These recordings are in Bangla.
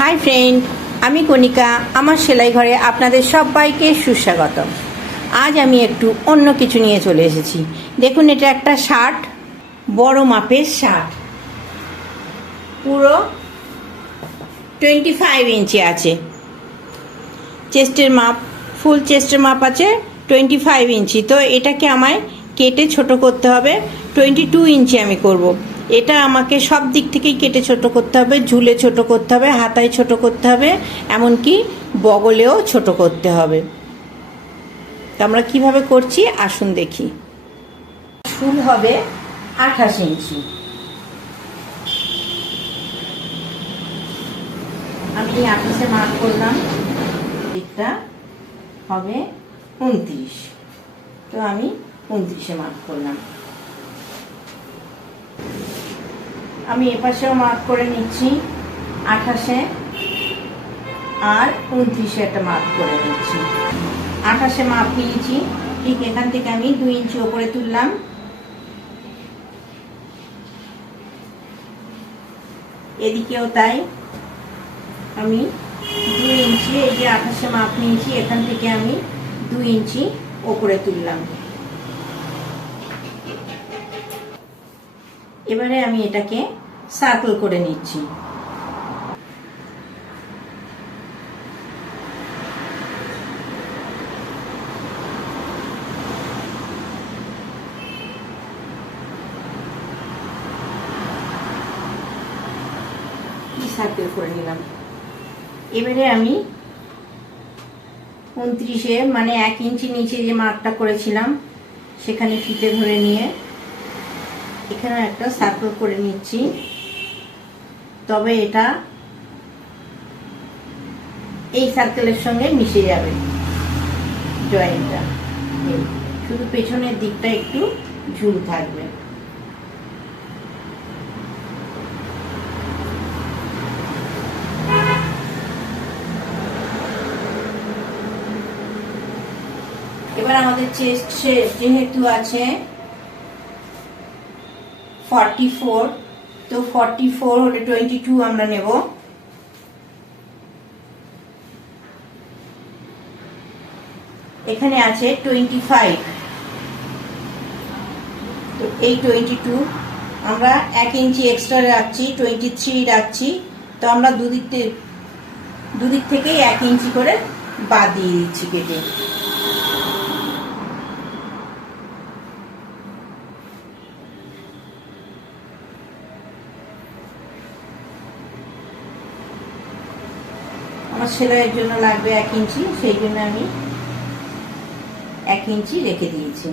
হাই ফ্রেন্ড, আমি কণিকা। আমার সেলাই ঘরে আপনাদের সবাইকে সুস্বাগতম। আজ আমি একটু অন্য কিছু নিয়ে চলে এসেছি। দেখুন, এটা একটা শার্ট, বড় মাপের শার্ট, পুরো 25 ইঞ্চি আছে। চেস্টের মাপ, ফুল চেস্টের মাপ আছে 25 ইঞ্চি। তো এটাকে আমায় কেটে ছোট করতে হবে। 22 ইঞ্চি আমি করব। এটা আমাকে সব দিক থেকেই কেটে ছোট করতে হবে, ঝুলে ছোট করতে হবে, হাতায় ছোট করতে হবে, এমনকি বগলেও ছোট করতে হবে। তো আমরা কিভাবে করছি আসুন দেখি। শুল হবে 28 ইঞ্চি। আমি 28-এ মার্ক করলাম। দিকটা হবে 29, তো আমি 29-এ মার্ক করলাম। আমি এপাশেও মার্ক করে নিচ্ছি 28-এ, আর 29-এ একটা মার্ক করে নিচ্ছি। 28-এ মাপ নিয়েছি, ঠিক এখান থেকে আমি 2 ইঞ্চি ওপরে তুললাম। এদিকেও তাই, আমি 2 ইঞ্চি, এই যে 28-এ মাপ নিয়েছি, এখান থেকে আমি 2 ইঞ্চি ওপরে তুললাম। এবারে আমি এটাকে সার্কেল করে নিচ্ছি। সার্কেল করে নিলাম। এবারে আমি 29-এ মানে 1 ইঞ্চি নিচে যে মার্কটা করেছিলাম সেখানে ফিতে ধরে নিয়ে এখানে একটা সার্কেল করে নিচ্ছি। তবে এটা এই সার্কেলের সঙ্গে মিশে যাবে জয়েন্টটা, শুধু পেছনের দিকটা একটু ঝুল থাকবে। এবার আমাদের চেস্ট যেহেতু আছে 44, তো 44 হলে 22 আমরা নেব। এখানে আছে 25, তো এই 22 আমরা 1 ইঞ্চি এক্সট্রা রাখছি, 23 রাখছি। তো আমরা দুদিক থেকেই 1 ইঞ্চি করে বাদ দিয়ে দিচ্ছি কেটে। আমার সেলাইয়ের জন্য লাগবে 1 ইঞ্চি, সেই জন্য আমি 1 ইঞ্চি রেখে দিয়েছি।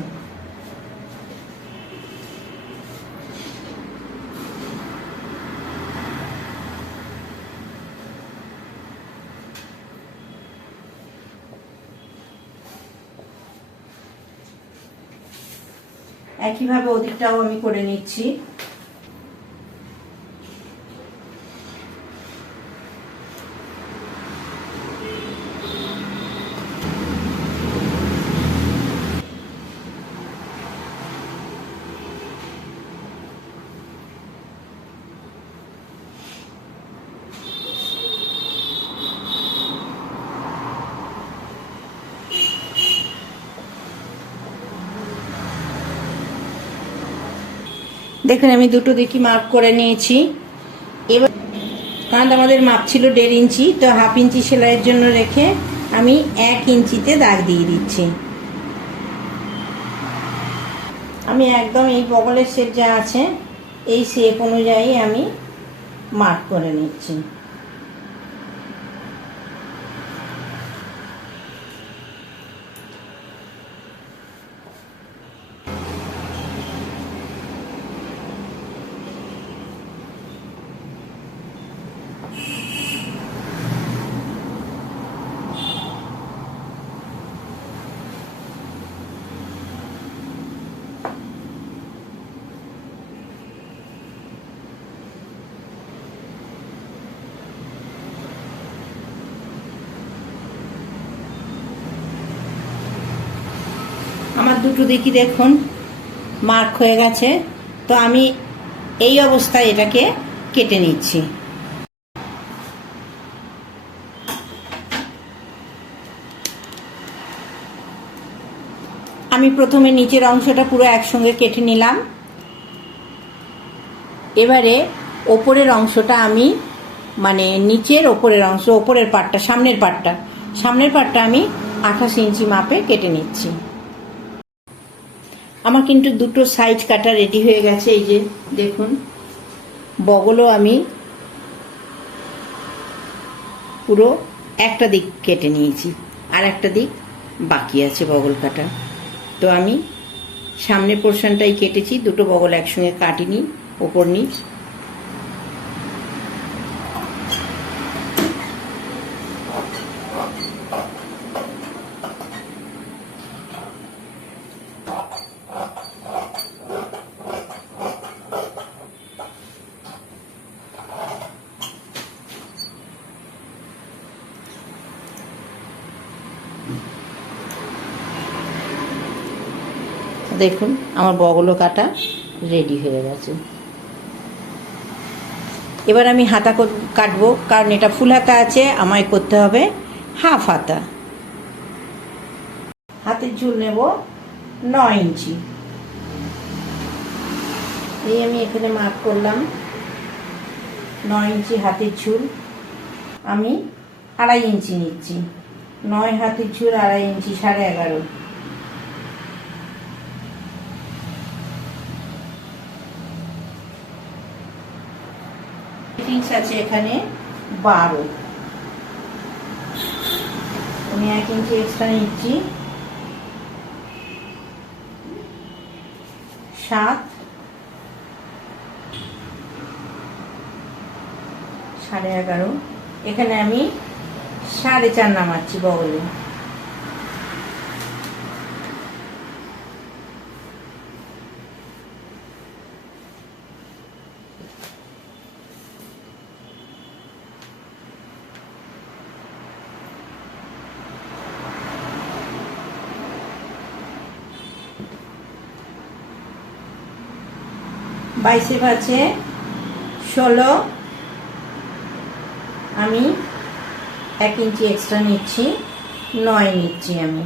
একইভাবে ওদিকটাও আমি করে নিচ্ছি। দেখুন, আমি দুটো দিকই মার্ক করে নিয়েছি। এবার কারণ আমাদের মাপ ছিল 1.5 ইঞ্চি, তো 1/2 ইঞ্চি সেলাইয়ের জন্য রেখে আমি 1 ইঞ্চিতে দাগ দিয়ে দিচ্ছি। আমি একদম এই বগলের শেপ যা আছে এই শেপ অনুযায়ী আমি মার্ক করে নিচ্ছি। আমার দুটো দিকই দেখুন মার্ক হয়ে গেছে। তো আমি এই অবস্থায় এটাকে কেটে নিচ্ছি। আমি প্রথমে নিচের অংশটা পুরো একসঙ্গে কেটে নিলাম। এবারে ওপরের অংশটা আমি মানে নিচের ওপরের অংশ, ওপরের পাটটা, সামনের পাটটা আমি 28 ইঞ্চি মাপে কেটে নিচ্ছি। আমার কিন্তু দুটো সাইজ কাটা রেডি হয়ে গেছে। এই যে দেখুন, বগলও আমি পুরো একটা দিক কেটে নিয়েছি, আর একটা দিক বাকি আছে বগল কাটা। তো আমি সামনের পোর্শনটাই কেটেছি, দুটো বগল একসঙ্গে কাটিনি, ওপর নিচ। দেখুন আমার বগলও কাটা রেডি হয়ে গেছে। এবার আমি হাতা কাটবো, কারণ এটা ফুল হাতা আছে, আমায় করতে হবে হাফ হাতা। হাতের ঝুল নেব 9 ইঞ্চি। এই আমি এখানে মাপ করলাম 9 ইঞ্চি হাতের ঝুল। আমি 2.5 ইঞ্চি নিচ্ছি। 9 হাতের ঝুল 2.5 ইঞ্চি, 11.5। ফিটিংস আছে এখানে 12। আমি 1 ইঞ্চি এক্সট্রা নিচ্ছি। 7, 11.5। এখানে আমি 4.5 নামাচ্ছি বগলে। বাইসেপ আছে 16, আমি 1 ইঞ্চি এক্সট্রা নিচ্ছি, 9 নিচ্ছি আমি।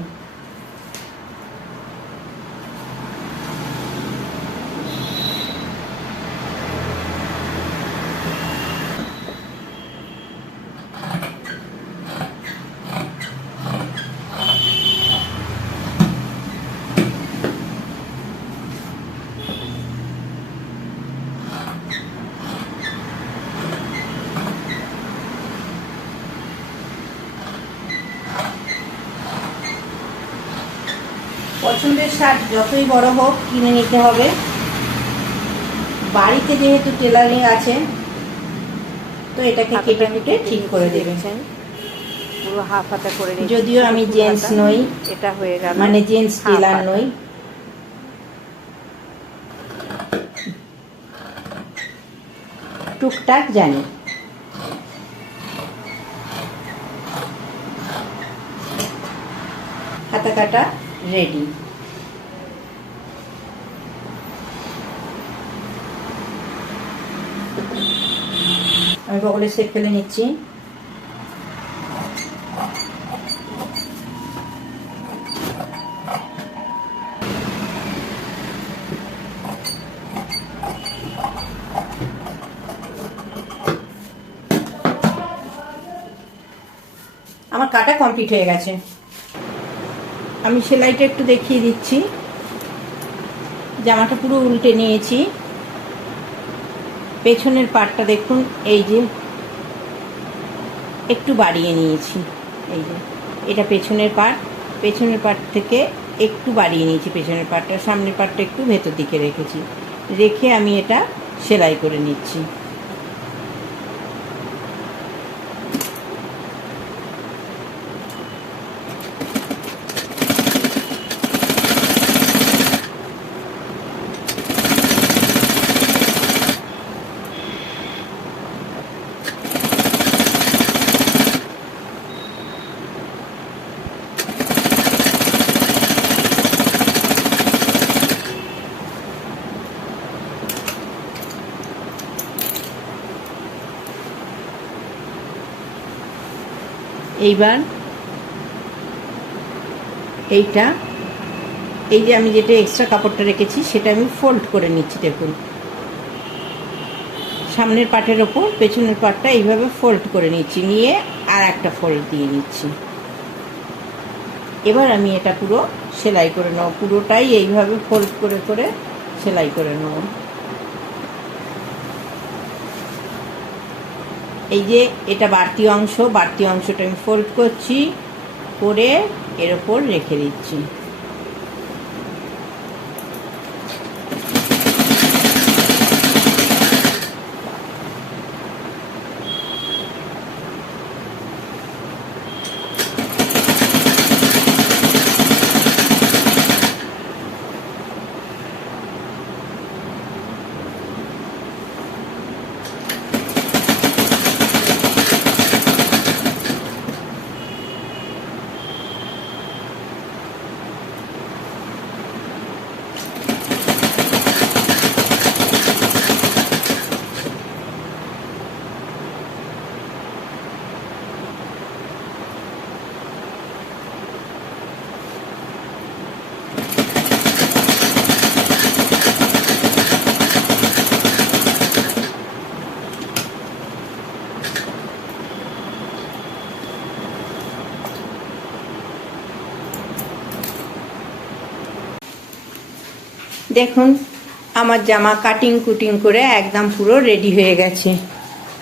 পছন্দের শার্ট যতই বড় হোক কিনে নিতে হবে। বাড়িতে যেহেতু টেলারিং আছে, তো এটাকে কেটে কেটে ঠিক করে দেবেন। পুরো হাফ হাতা করে রেখেছি। যদিও আমি জেন্টস নই, এটা হয়ে গেল, মানে জেন্টস টেলার নই, টুকটাক জানি। হাতা কাটা রেডি। আমি বগলের শেপ ফেলে নিচ্ছি। আমার কাটা কমপ্লিট হয়ে গেছে। আমি সেলাইটা একটু দেখিয়ে দিচ্ছি। জামাটা পুরো উল্টে নিয়েছি। পেছনের পাটটা দেখুন, এই যে একটু বাড়িয়ে নিয়েছি। এই যে এটা পেছনের পাট থেকে একটু বাড়িয়ে নিয়েছি পেছনের পাটটা, সামনের পাটটা একটু ভেতর দিকে রেখেছি, রেখে আমি এটা সেলাই করে নিচ্ছি। এইবার এইটা এই যে আমি যেটা এক্সট্রা কাপড়টা রেখেছি সেটা আমি ফোল্ড করে নিচ্ছি। দেখুন, সামনের পাটের ওপর পেছনের পাটটা এইভাবে ফোল্ড করে নিচ্ছি, নিয়ে আর একটা ফোল্ড দিয়ে নিচ্ছি। এবার আমি এটা পুরো সেলাই করে নেব, পুরোটাই এইভাবে ফোল্ড করে করে সেলাই করে নেব। এই যে এটা বাড়তি অংশটা আমি ফোল্ড করছি, করে এর ওপর রেখে দিচ্ছি। দেখুন, আমার জামা কাটিং কুটিং করে একদম পুরো রেডি হয়ে গেছে।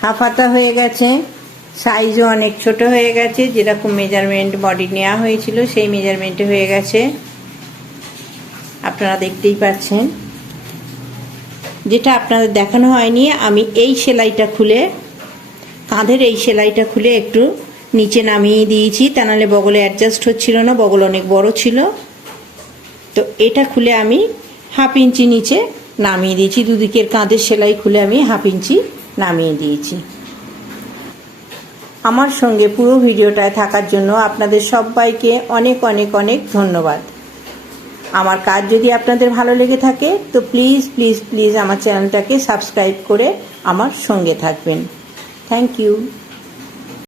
হাফ হাতা হয়ে গেছে, সাইজও অনেক ছোট হয়ে গেছে, যেরকম মেজারমেন্ট বডি নেওয়া হয়েছিল সেই মেজারমেন্টে হয়ে গেছে, আপনারা দেখতেই পাচ্ছেন। যেটা আপনাদের দেখানো হয়নি, আমি এই সেলাইটা খুলে, কাঁধের এই সেলাইটা খুলে একটু নিচে নামিয়ে দিয়েছি, তা নাহলে বগলে অ্যাডজাস্ট হচ্ছিল না, বগল অনেক বড় ছিল। তো এটা খুলে আমি হাফ ইঞ্চি নিচে নামিয়ে দিয়েছি, দুদিকের কাঁধের সেলাই খুলে আমি হাফ ইঞ্চি নামিয়ে দিয়েছি। আমার সঙ্গে পুরো ভিডিওটায় থাকার জন্য আপনাদের সবাইকে অনেক অনেক অনেক ধন্যবাদ। আমার কাজ যদি আপনাদের ভালো লেগে থাকে তো প্লিজ প্লিজ প্লিজ আমার চ্যানেলটাকে সাবস্ক্রাইব করে আমার সঙ্গে থাকবেন। Thank you.